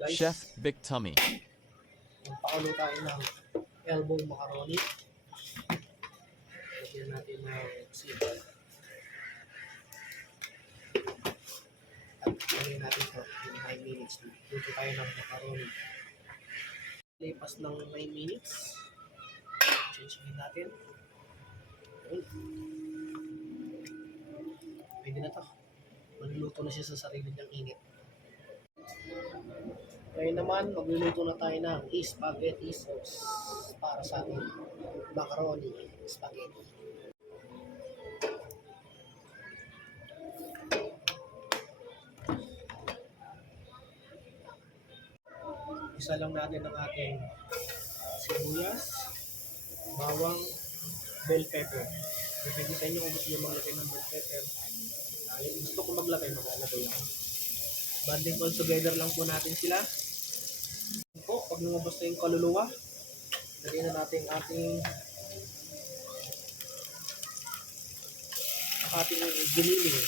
guys. Chef Big Tummy. Pakulo tayo ng elbow macaroni. Lagyan natin ng seafood. At lagyan natin ito in 9 minutes. Luto tayo ng macaroni. Lipas ng 9 minutes. Change natin. Pwede na to. Magluluto na siya sa sarili niyang init. Ngayon naman, magluluto na tayo ng spaghetti sauce para sa ating macaroni spaghetti. Isa lang natin ang ating sibuyas, bawang, bell pepper. Depende sa inyo kung gusto nyo maglagay ng bell pepper. Gusto ko maglagay, maglagay ako. Banding all together lang po natin sila. Po, pag lumabas na yung kaluluwa, lagyan na natin ating giniling.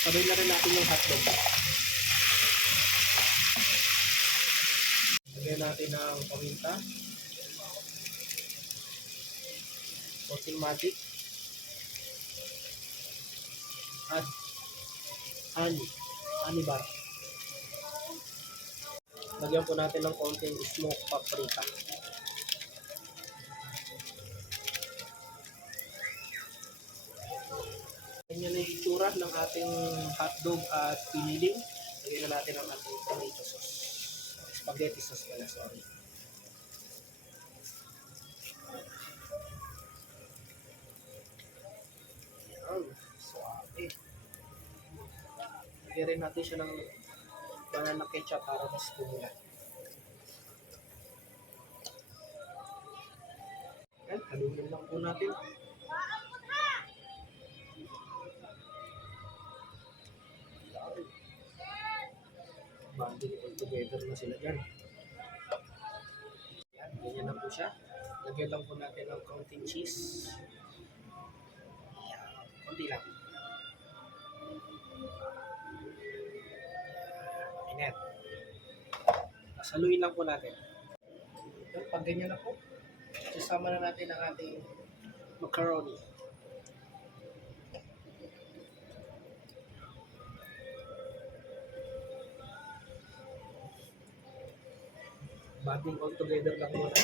Sabay na rin natin yung hotdog. Lagyan natin ng paminta, konting magic, at honey bar. Lagyan po natin ng konting smoked paprika. Ganyan na yung itsura ng ating hotdog at piniling. Lagyan na natin ang ating tomato sauce. Spaghetti sauce pala, sorry. Ayan, suave. Lagyan rin natin siya ng banana ketchup para mas kumulat. Ayan, haluin lang po natin. Banding all together na sila dyan. Yan, ganyan na po siya. Lagyan lang po natin ng counting cheese. Yan, konti lang. Ayan. Saluin lang po natin. Yan, pag ganyan na po, sasama na natin ang ating macaroni. Banding all together lang muna.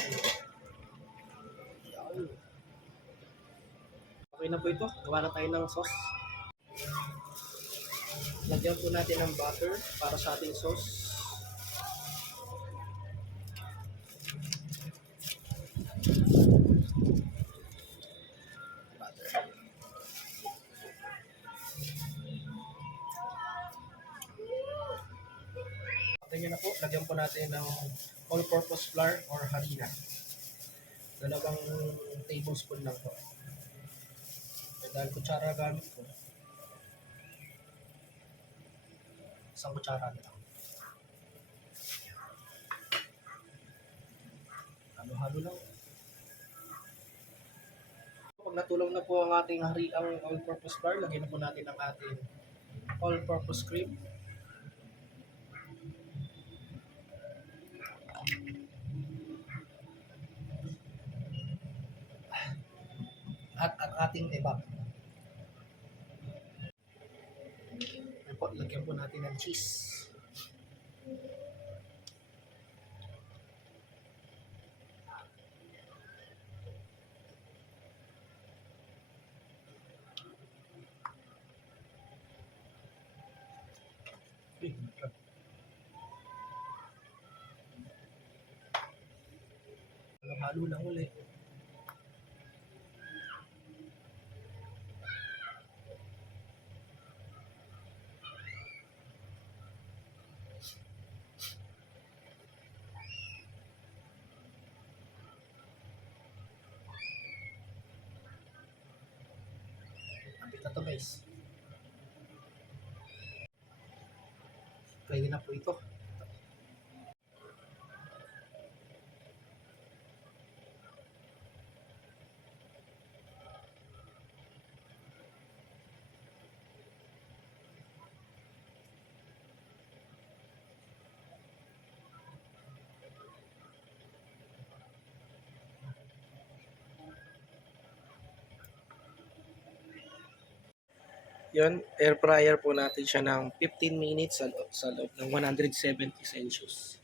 Okay na po ito. Gawa na tayo ng sauce. Lagyan po natin ng butter para sa ating sauce. Butter. Ganyan na po. Lagyan po natin ng all-purpose flour or harina. 2 tablespoon lang po. Dahil kutsara gamit ko, 1 kutsara na lang. Halo-halo lang. Pag natulog na po ang ating all-purpose flour, lagyan na po natin ang ating all-purpose cream. At ang ating ebak. Lagyan po natin ng cheese. Halo lang ulit. guys. Pwede na po ito. Yun, air fryer po natin siya ng 15 minutes sa loob ng 170 Celsius.